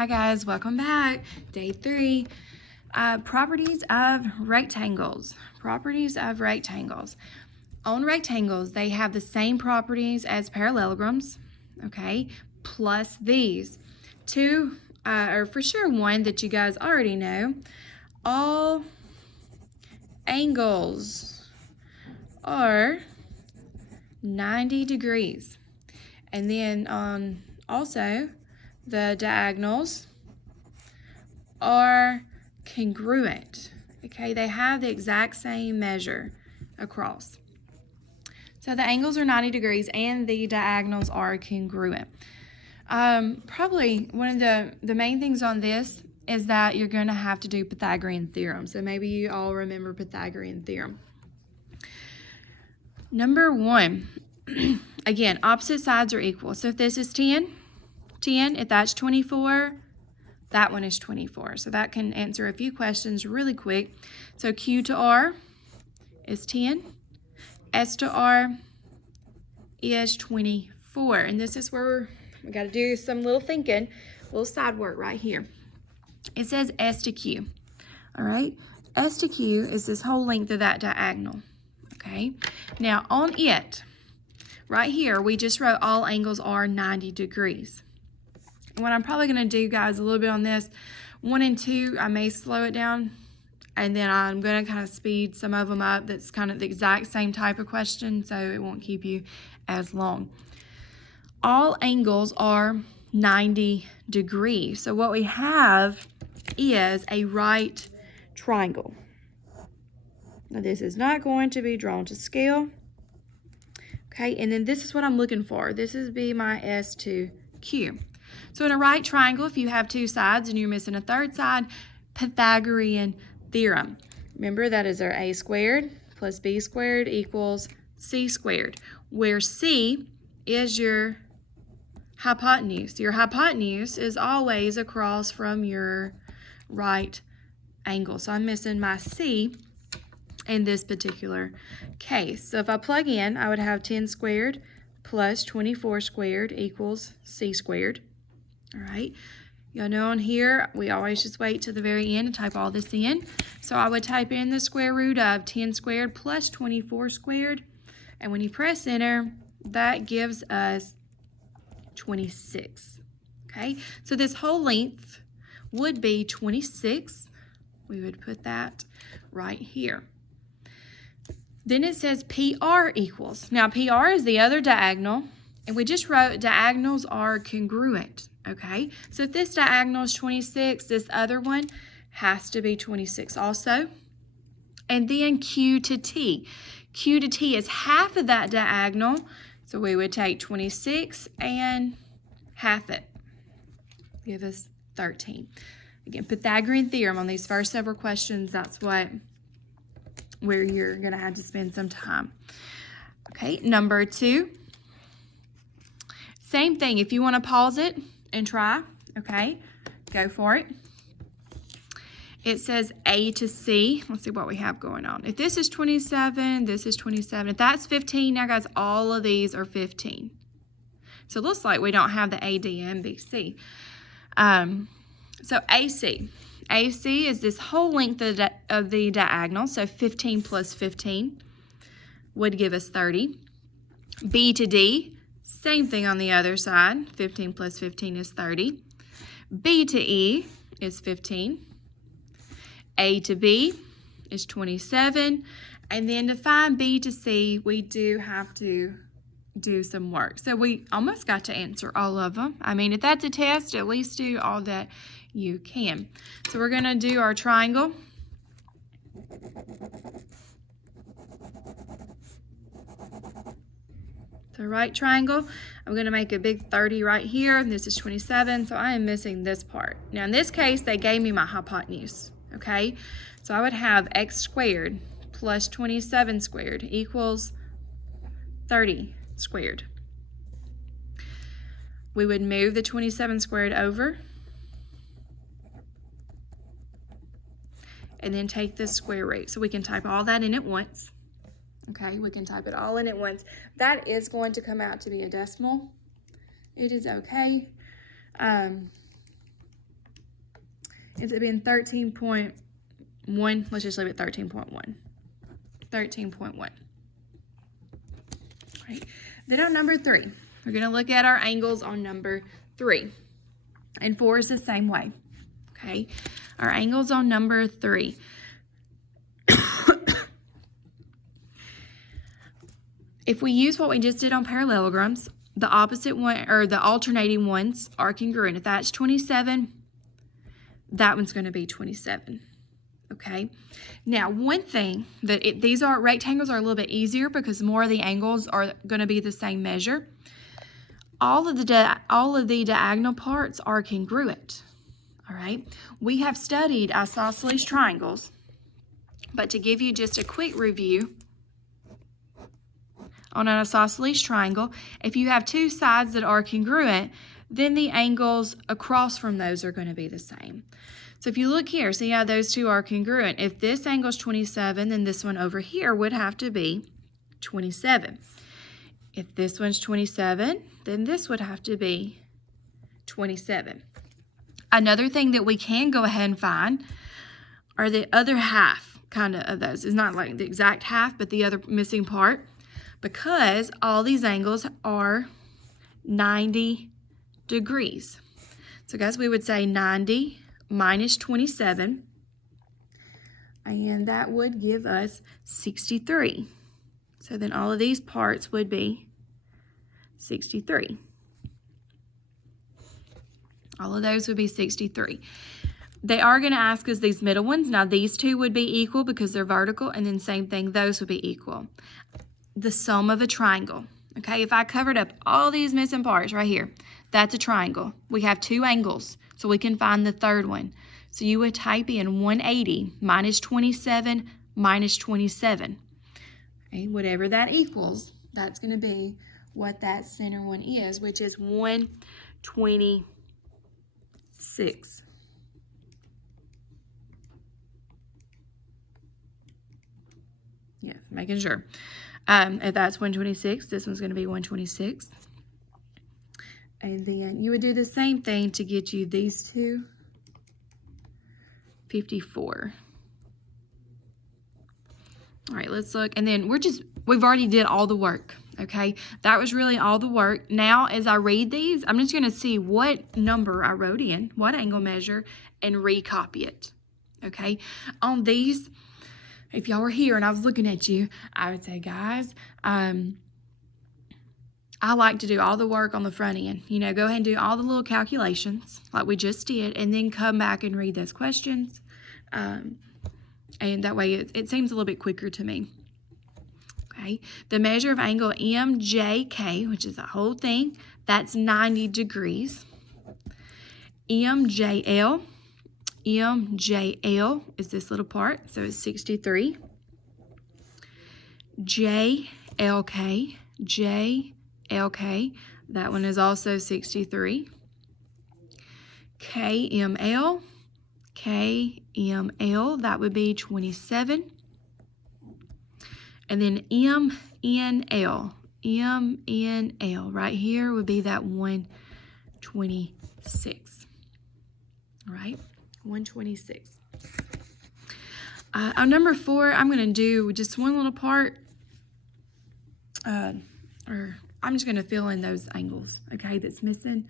Hi guys, welcome back. Day 3. Properties of rectangles. Properties of rectangles. On rectangles, they have the same properties as parallelograms, okay, plus these. Two, or for sure one that you guys already know. All angles are 90 degrees. And then also, the diagonals are congruent. Okay, they have the exact same measure across. So the angles are 90 degrees and the diagonals are congruent. Probably one of the main things on this is that you're going to have to do Pythagorean theorem. So maybe you all remember Pythagorean theorem. Number 1, again, opposite sides are equal. So if this is 10, if that's 24, that one is 24. So that can answer a few questions really quick. So Q to R is 10. S to R is 24. And this is where we got to do some little thinking, little side work right here. It says S to Q. All right. S to Q is this whole length of that diagonal. Okay. Now on it, right here, we just wrote all angles are 90 degrees. What I'm probably going to do, guys, a little bit on this, 1 and 2, I may slow it down, and then I'm going to kind of speed some of them up. That's kind of the exact same type of question, so it won't keep you as long. All angles are 90 degrees. So what we have is a right triangle. Now, this is not going to be drawn to scale. Okay, and then this is what I'm looking for. This is be my S to Q. So in a right triangle, if you have two sides and you're missing a third side, Pythagorean theorem. Remember, that is our a squared plus b squared equals c squared, where c is your hypotenuse. Your hypotenuse is always across from your right angle. So I'm missing my c in this particular case. So if I plug in, I would have 10 squared plus 24 squared equals c squared. All right, y'all know on here, we always just wait to the very end and type all this in. So I would type in the square root of 10 squared plus 24 squared. And when you press enter, that gives us 26. Okay, so this whole length would be 26. We would put that right here. Then it says PR equals. Now PR is the other diagonal, and we just wrote diagonals are congruent. Okay, so if this diagonal is 26, this other one has to be 26 also. And then Q to T. Q to T is half of that diagonal, so we would take 26 and half it. Give us 13. Again, Pythagorean theorem on these first several questions, that's where you're going to have to spend some time. Okay, number 2. Same thing. If you want to pause it and try, okay, go for it. It says A to C. Let's see what we have going on. If this is 27, this is 27. If that's 15, now guys, all of these are 15. So it looks like we don't have the AD and BC. So AC. AC is this whole length of the diagonal, so 15 plus 15 would give us 30. B to D, same thing on the other side. 15 plus 15 is 30. B to E is 15. A to B is 27. And then to find B to C, we do have to do some work. So we almost got to answer all of them. I mean, if that's a test, at least do all that you can. So we're going to do our triangle. The right triangle, I'm going to make a big 30 right here, and this is 27, so I am missing this part. Now in this case, they gave me my hypotenuse, okay? So I would have x squared plus 27 squared equals 30 squared. We would move the 27 squared over, and then take the square root. So we can type all that in at once. Okay, we can type it all in at once. That is going to come out to be a decimal. It is okay. Ends up being 13.1. Let's just leave it 13.1. 13.1. Right. Then on number 3, we're going to look at our angles on number 3. And 4 is the same way. Okay. Our angles on number 3. If we use what we just did on parallelograms, the opposite one, or the alternating ones, are congruent. If that's 27, that one's going to be 27. Okay. Now, one thing that these rectangles are a little bit easier because more of the angles are going to be the same measure. All of the diagonal parts are congruent. All right. We have studied isosceles triangles, but to give you just a quick review on an isosceles triangle, if you have two sides that are congruent, then the angles across from those are going to be the same. So if you look here, see how those two are congruent. If this angle is 27, then this one over here would have to be 27. If this one's 27, then this would have to be 27. Another thing that we can go ahead and find are the other half kind of those. It's not like the exact half, but the other missing part, because all these angles are 90 degrees. So guys, we would say 90 minus 27, and that would give us 63. So then all of these parts would be 63. All of those would be 63. They are going to ask us these middle ones. Now these two would be equal because they're vertical, and then same thing, those would be equal. The sum of a triangle. Okay, if I covered up all these missing parts right here, that's a triangle. We have two angles, so we can find the third one. So you would type in 180 minus 27 minus 27. Okay, whatever that equals, that's going to be what that center one is, which is 126. Yeah, making sure. If that's 126, this one's going to be 126. And then you would do the same thing to get you these two. 54. All right, let's look. And then we've already did all the work, okay? That was really all the work. Now, as I read these, I'm just going to see what number I wrote in, what angle measure, and recopy it, okay? On these, if y'all were here and I was looking at you, I would say, guys, I like to do all the work on the front end. You know, go ahead and do all the little calculations like we just did, and then come back and read those questions. And that way it seems a little bit quicker to me. Okay, the measure of angle MJK, which is the whole thing, that's 90 degrees. MJL is this little part, so it's 63. JLK, that one is also 63. KML, that would be 27. And then MNL right here would be that 126. All right, 126. On number 4, I'm going to do just one little part, or I'm just going to fill in those angles, okay, that's missing.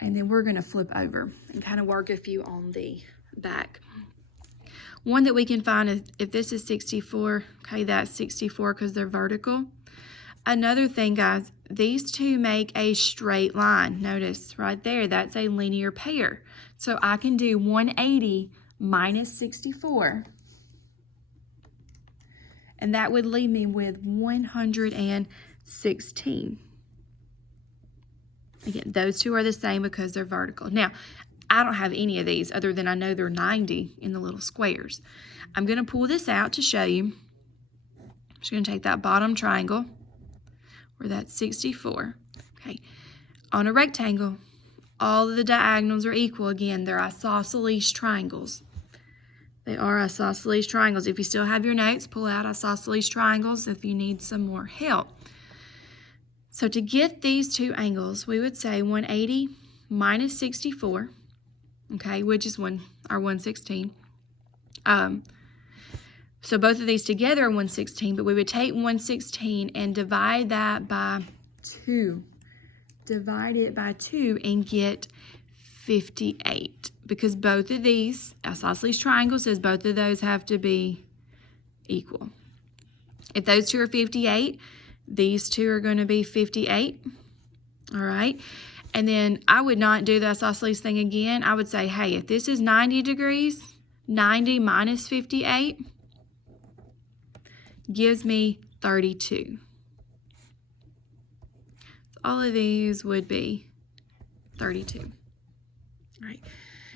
And then we're going to flip over and kind of work a few on the back. One that we can find is if this is 64, okay, that's 64 because they're vertical. Another thing, guys, these two make a straight line. Notice right there, that's a linear pair. So I can do 180 minus 64. And that would leave me with 116. Again, those two are the same because they're vertical. Now, I don't have any of these other than I know they're 90 in the little squares. I'm going to pull this out to show you. I'm just going to take that bottom triangle where that's 64. Okay. On a rectangle, all of the diagonals are equal. Again, they're isosceles triangles. They are isosceles triangles. If you still have your notes, pull out isosceles triangles if you need some more help. So to get these two angles, we would say 180 minus 64 okay, which is our 116. So both of these together are 116, but we would take 116 and divide that by 2. Divide it by 2 and get 58, because both of these, isosceles triangle says both of those have to be equal. If those two are 58, these two are going to be 58, all right? And then I would not do the isosceles thing again. I would say, hey, if this is 90 degrees, 90 minus 58 gives me 32. So all of these would be 32. All right.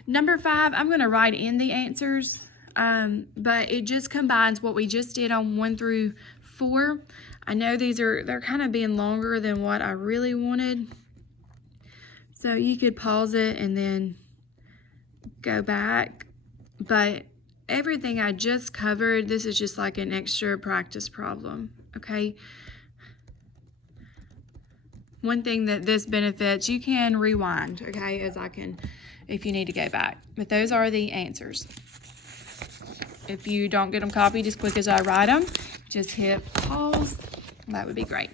Number 5, I'm going to write in the answers, but it just combines what we just did on 1 through 4. I know they're kind of being longer than what I really wanted. So you could pause it and then go back. But everything I just covered, this is just like an extra practice problem, okay? One thing that this benefits, you can rewind, okay, as I can, if you need to go back. But those are the answers. If you don't get them copied as quick as I write them, just hit pause. That would be great.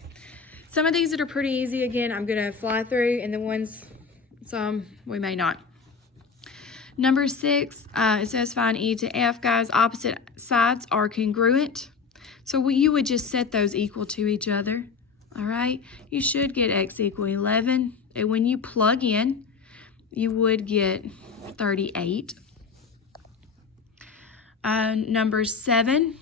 Some of these that are pretty easy, again, I'm going to fly through, and the ones, some we may not. Number 6, it says find E to F. Guys, opposite sides are congruent. So you would just set those equal to each other. All right, you should get x equal 11. And when you plug in, you would get 38. Number 7,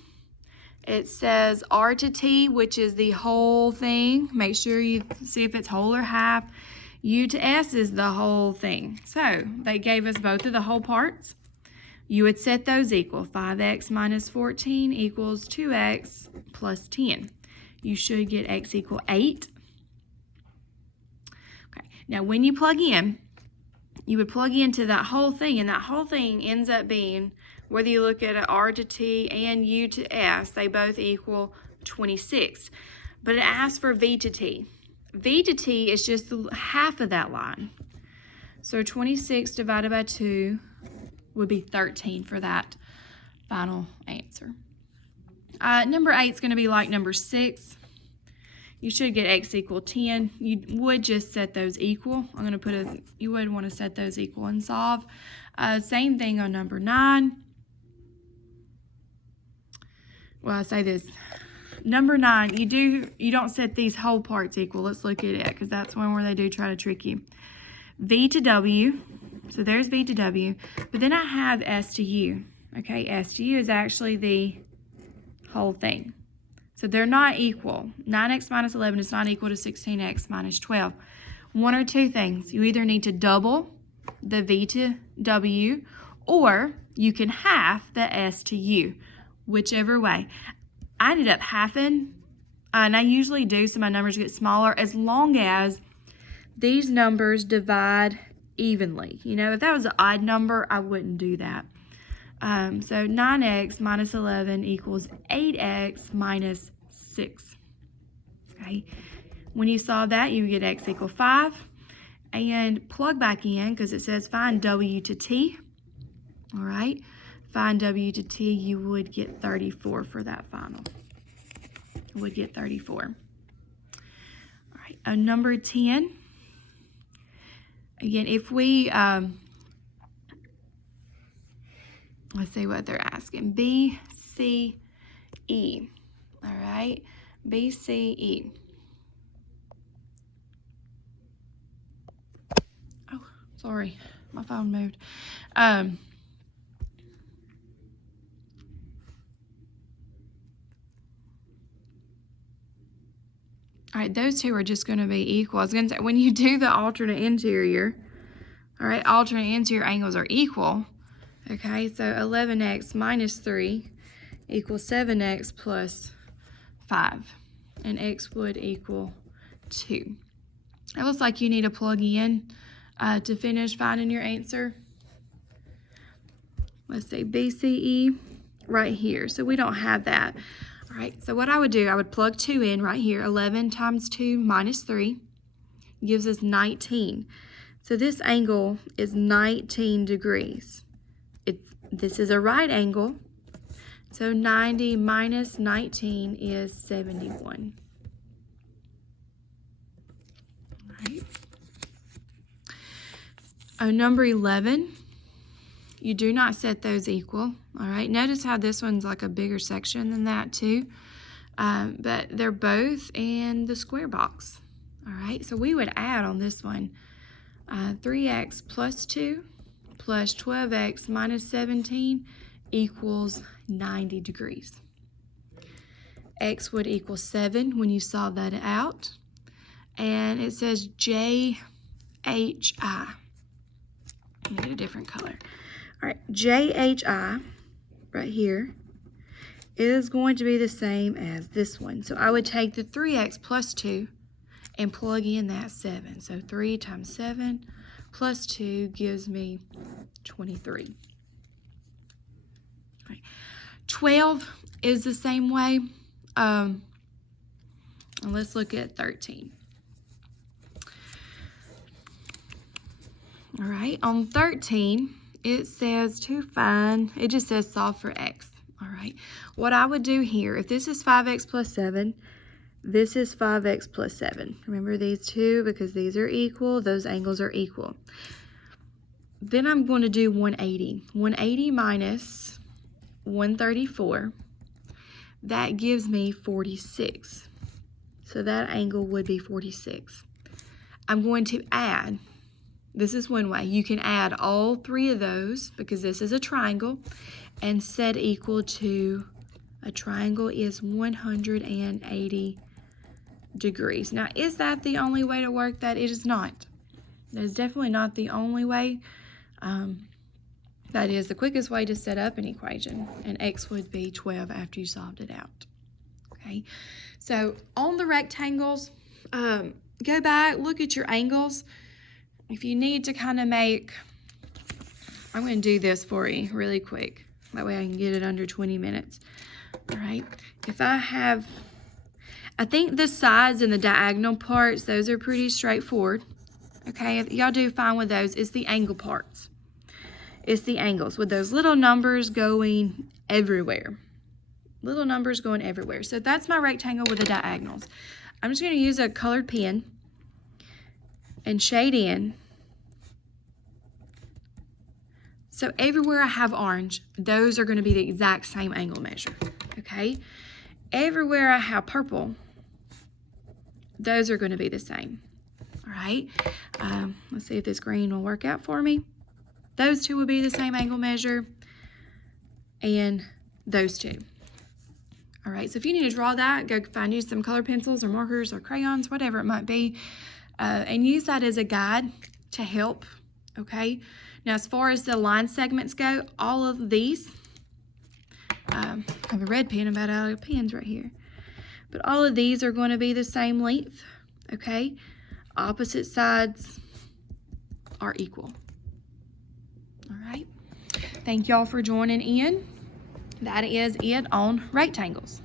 it says R to T, which is the whole thing. Make sure you see if it's whole or half. U to S is the whole thing. So they gave us both of the whole parts. You would set those equal. 5x minus 14 equals 2x plus 10. You should get x equal 8. Okay. Now when you plug in, you would plug into that whole thing, and that whole thing ends up being, whether you look at an R to T and U to S, they both equal 26. But it asks for V to T. V to T is just half of that line. So 26 divided by 2 would be 13 for that final answer. Number 8 is going to be like number 6. You should get x equal 10. You would just set those equal. I'm going to you would want to set those equal and solve. Same thing on number 9. Well, I say this. Number 9, you don't set these whole parts equal. Let's look at it, because that's one where they do try to trick you. V to W, so there's V to W, but then I have S to U. Okay, S to U is actually the whole thing. So they're not equal. 9x minus 11 is not equal to 16x minus 12. One or two things. You either need to double the V to W, or you can half the S to U, whichever way. I ended up halving, and I usually do so my numbers get smaller, as long as these numbers divide evenly. You know, if that was an odd number, I wouldn't do that. So 9x minus 11 equals 8x minus 6. Okay. When you solve that, you get x equal 5. And plug back in, because it says find W to T. All right. Find W to T, you would get 34 for that final. You would get 34. All right, number 10. Again, if we, let's see what they're asking. B, C, E. All right, B, C, E. Oh, sorry, my phone moved. All right, those two are just going to be equal. I was going to say, when you do the alternate interior, all right, alternate interior angles are equal. Okay, so 11x minus 3 equals 7x plus 5. And x would equal 2. It looks like you need to plug in to finish finding your answer. Let's say BCE right here. So we don't have that. All right, so what I would do, I would plug 2 in right here. 11 times 2 minus 3 gives us 19. So this angle is 19 degrees. This is a right angle. So 90 minus 19 is 71. All right. Number 11, you do not set those equal. All right. Notice how this one's like a bigger section than that too. But they're both in the square box. All right. So we would add on this one 3x plus 2 plus 12x minus 17 equals 90 degrees. X would equal 7 when you solve that out. And it says JHI. Let me get a different color. All right, JHI right here is going to be the same as this one. So I would take the 3x plus 2 and plug in that 7. So 3 times 7 plus 2 gives me 23. Right. 12 is the same way. And let's look at 13. All right, on 13, it says to find, it just says solve for x. All right, what I would do here, if this is 5x plus 7, this is 5x plus 7. Remember these two because these are equal, those angles are equal. Then I'm going to do 180. 180 minus 134, that gives me 46. So that angle would be 46. I'm going to add, this is one way, you can add all three of those because this is a triangle and set equal to, a triangle is 180 degrees. Now, is that the only way to work that? It is not. That is definitely not the only way. That is the quickest way to set up an equation, and x would be 12 after you solved it out. Okay, so on the rectangles, go back, look at your angles. If you need to kind of make, I'm going to do this for you really quick. That way I can get it under 20 minutes. All right, if I think the sides and the diagonal parts, those are pretty straightforward. Okay, if y'all do fine with those. It's the angle parts. It's the angles with those little numbers going everywhere. Little numbers going everywhere. So that's my rectangle with the diagonals. I'm just going to use a colored pen and shade in. So everywhere I have orange, those are going to be the exact same angle measure. Okay? Everywhere I have purple, those are going to be the same. All right? Let's see if this green will work out for me. Those two will be the same angle measure, and those two. All right, so if you need to draw that, go find you some color pencils or markers or crayons, whatever it might be, and use that as a guide to help, okay? Now, as far as the line segments go, all of these, I have a red pen, I'm about out of pens right here, but all of these are going to be the same length, okay? Opposite sides are equal. All right. Thank y'all for joining in. That is it on rectangles.